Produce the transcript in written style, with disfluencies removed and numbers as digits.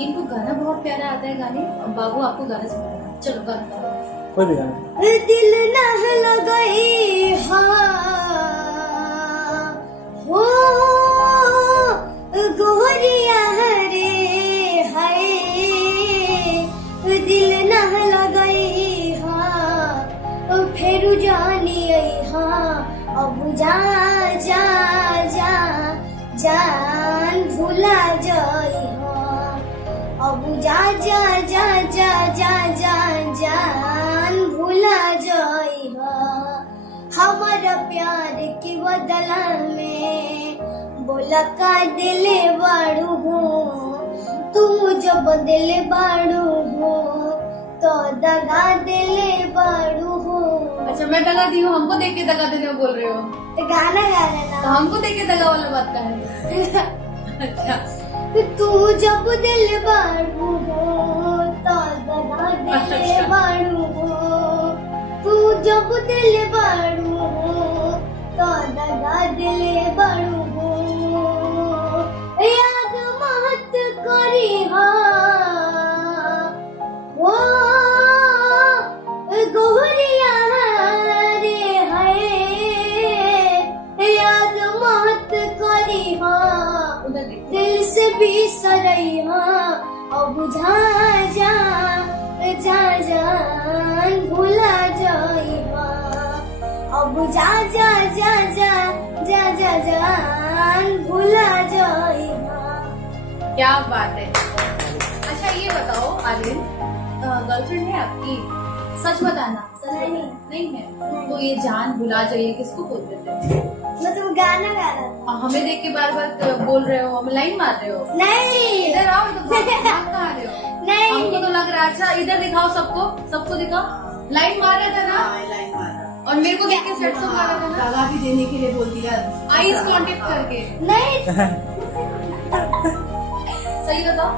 इनको गाना बहुत प्यारा आता है गाने। बाबू आपको गाना सुनाएगा, चलो गाना गाओ। कोई भी गाना। दिल न लगाई हाँ हो गोरिया रे हाय, दिल न लगाई हाँ फिर जानी हाँ, अब जा जा जा जान भूला जाई हाँ, अब जा जा जा जा जा जा जान भूला जाई हाँ। हमारा प्यार की बदला में बोला का दिले बाड़ू हो, तू जब दिले बाड़ू हो तो दगा दिले बाड़ू हो। अच्छा मैं दगा दी हूँ, हमको देख के दगा देने को बोल रहे हो? तो गाना गा तो लेना। हमको देख के दगा वाला बात का है। अच्छा तू जब दिल बाड़ू हो तो दगा दिले बाड़ू हो, तू जब दिल बाड़ू हो तो दगा दिले बाड़ू हो। याद मत करी हाँ वो गोरिया रे हाय, याद मत करी हाँ उधर देख। दिल से भी सरई हाँ, अब जा जा जा जान भूला जाई हाँ, अब जा जा जा जा जा जा जान भूला जाई हाँ। क्या बात है। अच्छा ये बताओ आर्यन, गर्लफ्रेंड है आपकी? सच बताना। सच नहीं। बताना। नहीं है। तो ये जान भुला जाइए किसको बोल देते हैं? मतलब गाना गा रहा हमें देख के बार बार बोल रहे हो, हमें लाइन मार रहे हो। नहीं इधर आओ, इधर भाग कहाँ रहे हो? नहीं हमको तो लग रहा है। अच्छा इधर दिखाओ, सबको सबको दिखाओ। लाइन मार रहे थे ना, लाइन मारा और मेरे को देख के सेट मार रहे थे ना, दगा भी देने के लिए बोल दिया। आईज कांटेक्ट करके। नहीं सही बताओ।